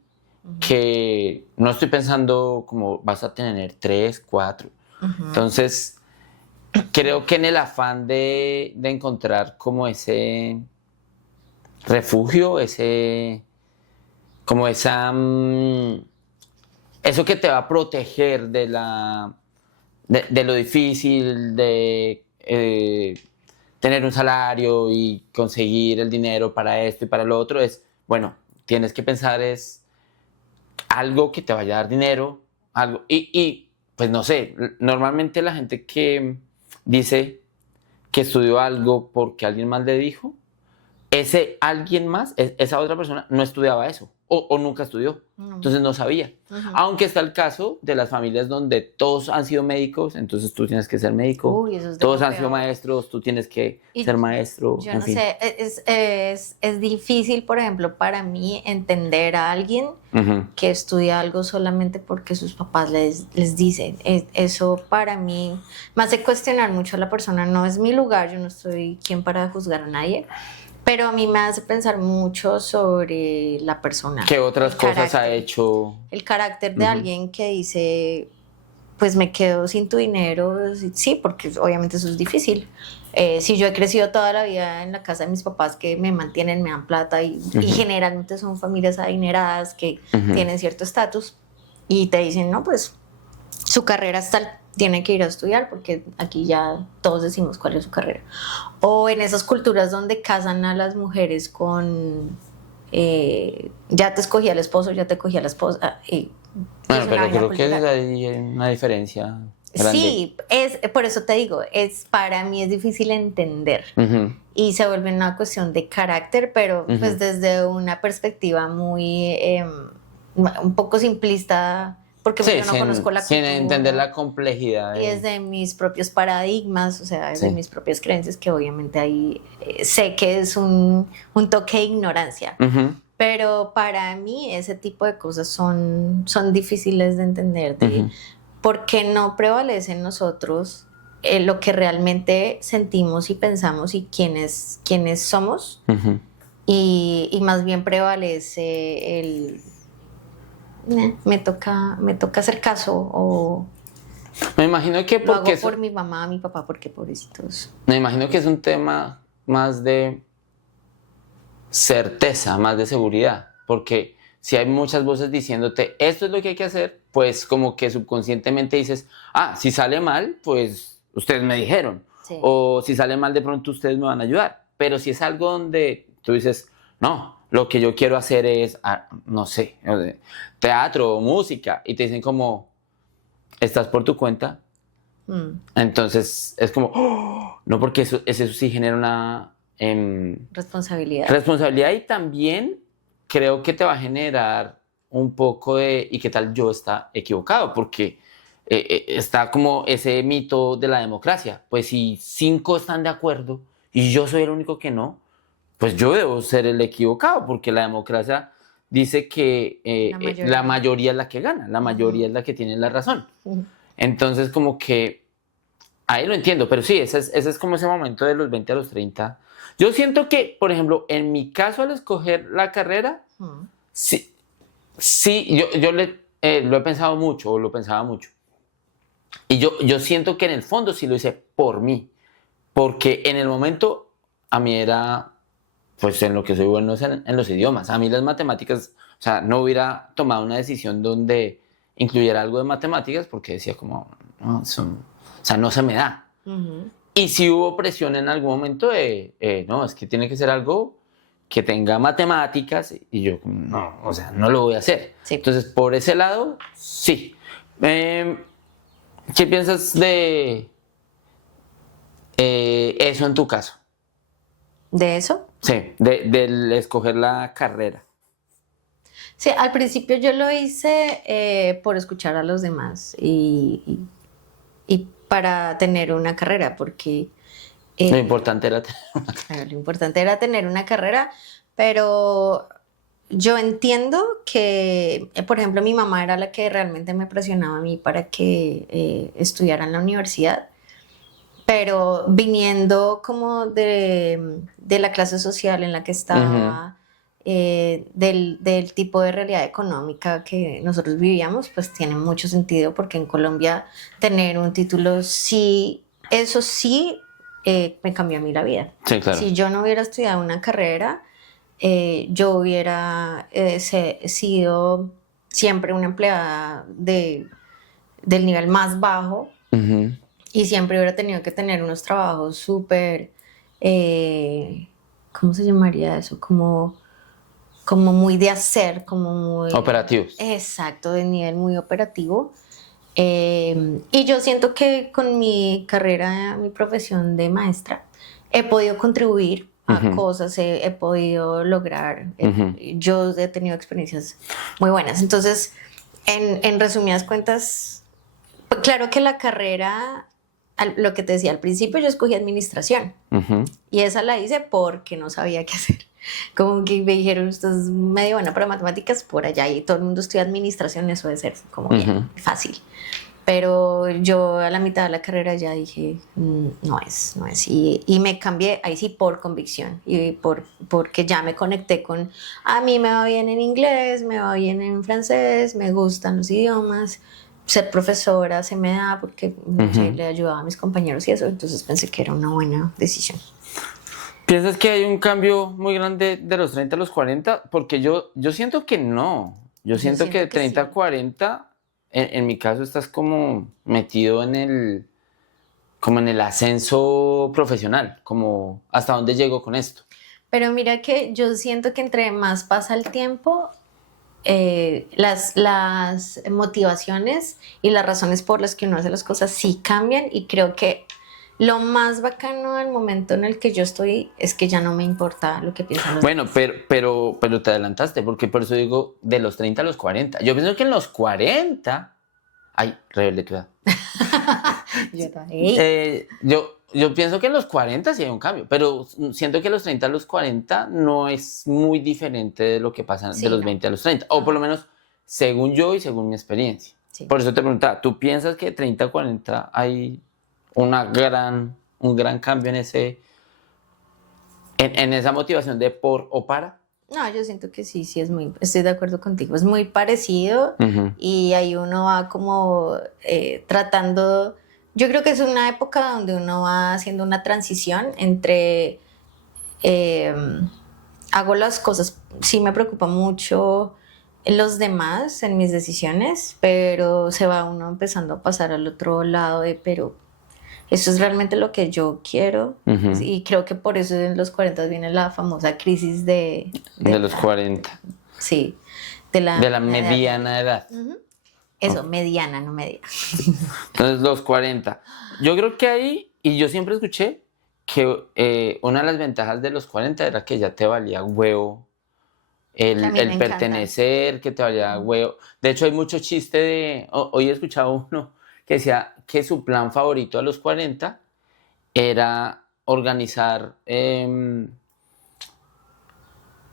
que no estoy pensando como vas a tener 3, 4. Entonces, creo que en el afán de encontrar como ese refugio, como esa eso que te va a proteger de lo difícil de tener un salario y conseguir el dinero para esto y para lo otro, bueno, tienes que pensar algo que te vaya a dar dinero, algo, y pues no sé, normalmente la gente que dice que estudió algo porque alguien más le dijo, ese alguien más, esa otra persona no estudiaba eso o nunca estudió, entonces no sabía. Aunque está el caso de las familias donde todos han sido médicos, entonces tú tienes que ser médico. Todos han sido maestros, tú tienes que ser maestro. Yo no sé, es difícil, por ejemplo, para mí entender a alguien que estudia algo solamente porque sus papás les dicen. Eso para mí me hace cuestionar mucho a la persona. No es mi lugar, yo no soy quien para juzgar a nadie. Pero a mí me hace pensar mucho sobre la persona. ¿Qué otras cosas ha hecho? El carácter de alguien que dice, pues me quedo sin tu dinero, sí, porque obviamente eso es difícil. Si yo he crecido toda la vida en la casa de mis papás que me mantienen, me dan plata y generalmente son familias adineradas que tienen cierto estatus y te dicen, no, pues su carrera es tal, tiene que ir a estudiar porque aquí ya todos decimos cuál es su carrera. O en esas culturas donde casan a las mujeres con ya te escogí al esposo, ya te cogí a la esposa. Bueno, pero creo que hay una diferencia grande. Sí, por eso te digo, para mí es difícil entender y se vuelve una cuestión de carácter, pero pues desde una perspectiva muy un poco simplista, porque yo no conozco la cultura. Sin entender la complejidad. Y desde mis propios paradigmas, o sea, desde mis propias creencias, que obviamente ahí sé que es un toque de ignorancia. Pero para mí ese tipo de cosas son difíciles de entender, porque no prevalece en nosotros lo que realmente sentimos y pensamos y quiénes somos, y más bien prevalece el me toca hacer caso, o me imagino que lo hago por mi mamá, mi papá, porque pobrecitos. Me imagino que es un tema más de certeza, más de seguridad, porque si hay muchas voces diciéndote esto es lo que hay que hacer, pues como que subconscientemente dices, si sale mal, pues ustedes me dijeron, o si sale mal de pronto ustedes me van a ayudar, pero si es algo donde tú dices, no, lo que yo quiero hacer es, no sé, teatro o música, y te dicen como, estás por tu cuenta, entonces es como, no, porque eso sí genera una responsabilidad, y también creo que te va a generar un poco de, ¿y qué tal yo está equivocado? Porque está como ese mito de la democracia, pues si 5 están de acuerdo y yo soy el único que no, pues yo debo ser el equivocado, porque la democracia dice que la mayoría es la que gana, la mayoría es la que tiene la razón. Entonces como que ahí lo entiendo, pero sí, ese es como ese momento de los 20 a los 30. Yo siento que, por ejemplo, en mi caso al escoger la carrera, sí, yo lo he pensado mucho, o lo pensaba mucho. Y yo siento que en el fondo sí lo hice por mí, porque en el momento a mí era, pues en lo que soy bueno es en los idiomas. A mí las matemáticas, o sea, no hubiera tomado una decisión donde incluyera algo de matemáticas porque decía como, no, o sea, no se me da. Y sí hubo presión en algún momento de, no, es que tiene que ser algo que tenga matemáticas, y yo, no, o sea, no lo voy a hacer. Sí. Entonces, por ese lado, sí. ¿Qué piensas de eso en tu caso? ¿De eso? Sí, del escoger la carrera. Sí, al principio yo lo hice por escuchar a los demás y para tener una carrera, porque lo importante era tener una carrera. Claro, lo importante era tener una carrera, pero yo entiendo que, por ejemplo, mi mamá era la que realmente me presionaba a mí para que estudiara en la universidad, pero viniendo como de la clase social en la que estaba, del tipo de realidad económica que nosotros vivíamos, pues tiene mucho sentido, porque en Colombia tener un título sí, eso sí, me cambió a mí la vida. Sí, claro. Si yo no hubiera estudiado una carrera, yo hubiera sido siempre una empleada del nivel más bajo, y siempre hubiera tenido que tener unos trabajos súper, ¿cómo se llamaría eso? Como muy de hacer, como muy... operativos. Exacto, de nivel muy operativo. Y yo siento que con mi carrera, mi profesión de maestra, he podido contribuir a cosas, he podido lograr, yo he tenido experiencias muy buenas. Entonces, en resumidas cuentas, claro que la carrera, lo que te decía al principio, yo escogí administración, y esa la hice porque no sabía qué hacer. Como que me dijeron, usted es medio buena para matemáticas, por allá, y todo el mundo estudia administración, eso debe ser como bien fácil. Pero yo a la mitad de la carrera ya dije, no es. Y me cambié, ahí sí, por convicción, y porque ya me conecté con, a mí me va bien en inglés, me va bien en francés, me gustan los idiomas, ser profesora se me da porque no sé, Ujú. le ayudaba a mis compañeros y eso, entonces pensé que era una buena decisión. ¿Piensas que hay un cambio muy grande de los 30 a los 40? Porque yo siento que no. Yo Yo siento que de siento que 30 a sí. 40, en mi caso, estás como metido como en el ascenso profesional, como hasta dónde llego con esto. Pero mira que yo siento que entre más pasa el tiempo, las motivaciones y las razones por las que uno hace las cosas sí cambian y creo que lo más bacano del momento en el que yo estoy es que ya no me importa lo que piensan los Bueno, demás. pero te adelantaste, porque por eso digo de los 30 a los 40. Yo pienso que en los 40, ay, rebelde tu edad. Yo también. Yo pienso que en los 40 sí hay un cambio, pero siento que los 30 a los 40 no es muy diferente de lo que pasa de Sí, los no, 20 a los 30, o por no, lo menos según yo y según mi experiencia. sí. Por eso te preguntaba, ¿tú piensas que de 30 a 40 hay un gran cambio en esa motivación de por o para? No, yo siento que sí, sí es muy, estoy de acuerdo contigo, es muy parecido Ujú. y ahí uno va como tratando, yo creo que es una época donde uno va haciendo una transición entre eh, hago las cosas, sí me preocupa mucho los demás en mis decisiones, pero se va uno empezando a pasar al otro lado de, pero eso es realmente lo que yo quiero. Ujú. Y creo que por eso en los 40 viene la famosa crisis De los 40, sí, de de la la edad media. mediana edad. Ujú. Ok. Eso, mediana, no media. Entonces, los 40. Yo creo que ahí, y yo siempre escuché que una de las ventajas de los 40 era que ya te valía huevo Que a mí me el encanta. pertenecer, que te valía Ujú. huevo. De hecho, hay mucho chiste hoy he escuchado uno que decía que su plan favorito a los 40 era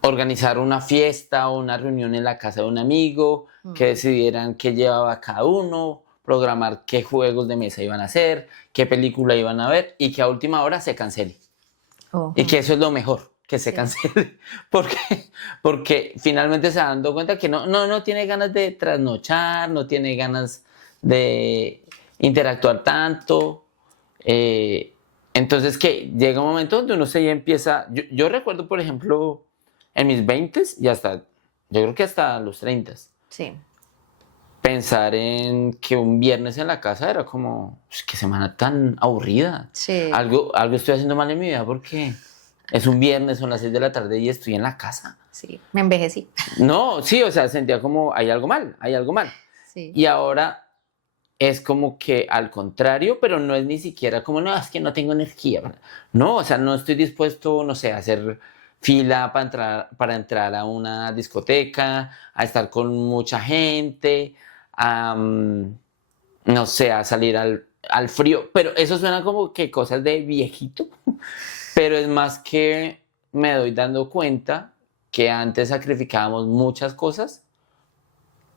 organizar una fiesta o una reunión en la casa de un amigo, que Mm. decidieran qué llevaba cada uno, programar qué juegos de mesa iban a hacer, qué película iban a ver y que a última hora se cancele. Y que Ojo. eso es lo mejor, que se Sí. cancele. Porque, porque finalmente se dando cuenta que no tiene ganas de trasnochar, no tiene ganas de interactuar tanto. eh, entonces que llega un momento donde uno se ya empieza. Yo recuerdo, por ejemplo, en mis 20 y hasta, yo creo que hasta los 30, Sí. pensar en que un viernes en la casa era como, "Ush, qué semana tan aburrida. Sí. Algo estoy haciendo mal en mi vida porque es un viernes, son las 6 de la tarde y estoy en la casa. Sí. Me envejecí. No, sí, o sea, sentía como hay algo mal, hay algo mal. Sí. Y ahora es como que al contrario, pero no es ni siquiera como, no, es que no tengo energía. No, o sea, no estoy dispuesto, no sé, a hacer fila para entrar a una discoteca, a estar con mucha gente, a, no sé, a salir al frío. Pero eso suena como que cosas de viejito, pero es más que me doy dando cuenta que antes sacrificábamos muchas cosas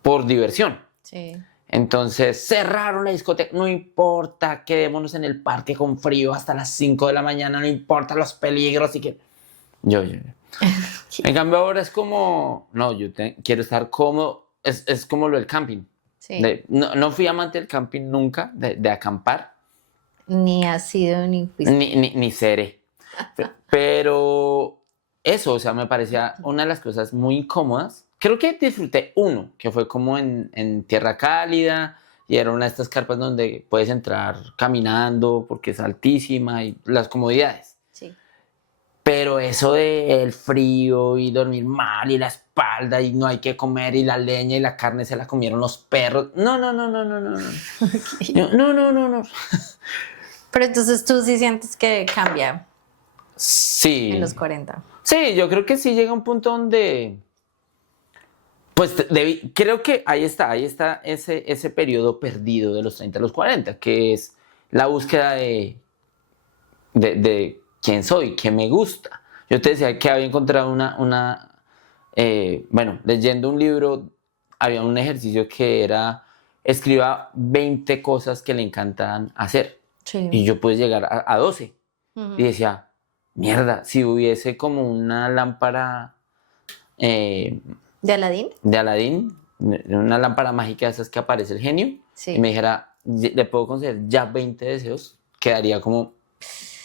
por diversión. Sí. Entonces cerraron la discoteca, no importa, quedémonos en el parque con frío hasta las 5 de la mañana, no importa los peligros y que... Yo. En cambio ahora es como, no, quiero estar cómodo, es como lo del camping. Sí. No fui amante del camping nunca, de acampar, Ni ha sido ni fuiste. ni seré. Pero eso, o sea, me parecía una de las cosas muy incómodas. Creo que disfruté uno, que fue como en Tierra Cálida, y era una de estas carpas donde puedes entrar caminando porque es altísima y las comodidades. Sí. Pero eso del frío y dormir mal y la espalda y no hay que comer y la leña y la carne se la comieron los perros. No, no, no, no, no, no, no. Ok. No, no, no, no. Pero entonces tú sí sientes que cambia en Sí. los 40. Sí, yo creo que sí llega un punto donde, pues creo que ahí está ese periodo perdido de los 30 a los 40, que es la búsqueda de quién soy, qué me gusta. Yo te decía que había encontrado bueno, leyendo un libro, había un ejercicio que era, escriba 20 cosas que le encantan hacer. Y Sí. yo pude llegar a 12. Y Ujú. decía, mierda, si hubiese como una lámpara eh, ¿De Aladín? de Aladín, una lámpara mágica de esas que aparece el genio, Sí. y me dijera, le puedo conceder ya 20 deseos, quedaría como,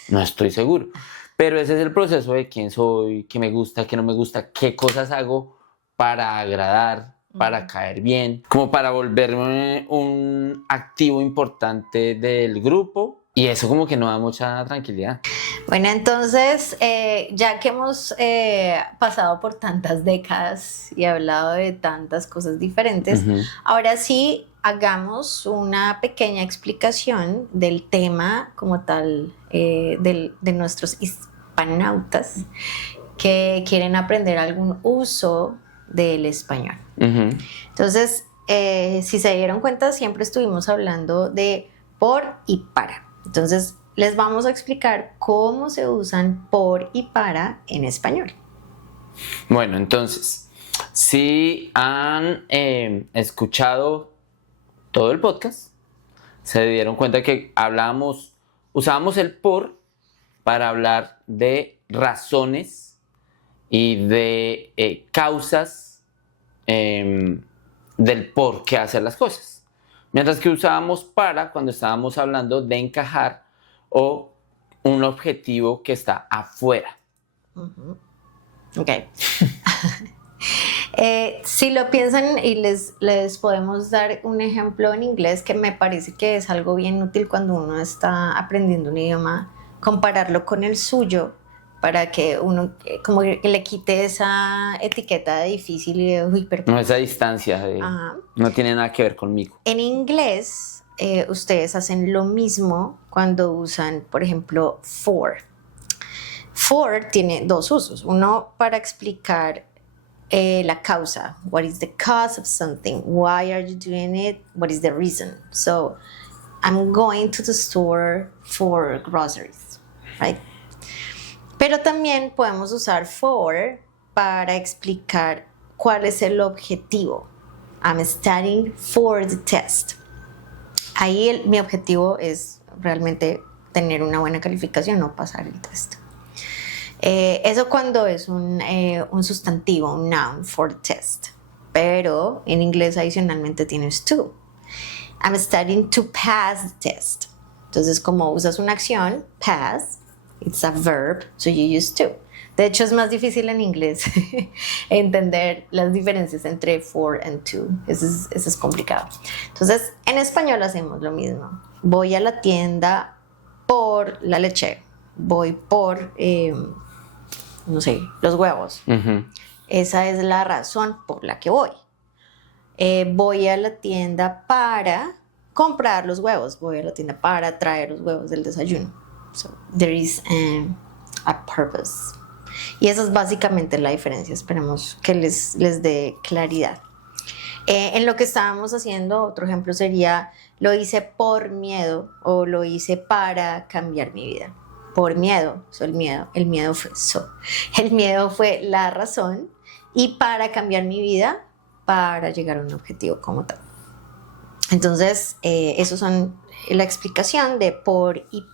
no estoy seguro. Pero ese es el proceso de quién soy, qué me gusta, qué no me gusta, qué cosas hago para agradar, para caer bien, como para volverme un activo importante del grupo. Y eso como que no da mucha tranquilidad. Bueno, entonces, ya que hemos pasado por tantas décadas y hablado de tantas cosas diferentes, ahora sí hagamos una pequeña explicación del tema como tal de nuestros hispanautas que quieren aprender algún uso del español. Entonces, si se dieron cuenta, siempre estuvimos hablando de por y para. Entonces, les vamos a explicar cómo se usan por y para en español. Bueno, entonces, si han escuchado todo el podcast, se dieron cuenta que usábamos el por para hablar de razones y de causas del por qué hacer las cosas. Mientras que usábamos para cuando estábamos hablando de encajar o un objetivo que está afuera. Ok. Si lo piensan y les podemos dar un ejemplo en inglés que me parece que es algo bien útil cuando uno está aprendiendo un idioma, compararlo con el suyo para que uno como que le quite esa etiqueta de difícil y de uy, No, esa distancia no tiene nada que ver conmigo. En inglés, ustedes hacen lo mismo cuando usan, por ejemplo, for. For tiene dos usos. Uno para explicar la causa. What is the cause of something? Why are you doing it? What is the reason? So, I'm going to the store for groceries, right? Pero también podemos usar for para explicar cuál es el objetivo. I'm studying for the test. Ahí mi objetivo es realmente tener una buena calificación, no pasar el test. Eso cuando es un sustantivo, un noun, for the test. Pero en inglés adicionalmente tienes to. I'm studying to pass the test. Entonces, como usas una acción, pass, it's a verb, so you use to. De hecho, es más difícil en inglés entender las diferencias entre for and to. Eso es complicado. Entonces, en español hacemos lo mismo. Voy a la tienda por la leche. Voy por, no sé, los huevos. Esa es la razón por la que voy. Voy a la tienda para comprar los huevos. Voy a la tienda para traer los huevos del desayuno. So, there is a purpose. Y esa es básicamente la diferencia. Esperemos que les dé claridad. En lo que estábamos haciendo, otro ejemplo sería, lo hice por miedo o lo hice para cambiar mi vida. Por miedo, el miedo fue la razón, y para cambiar mi vida, para llegar a un objetivo como tal. Entonces, esos son la explicación de por y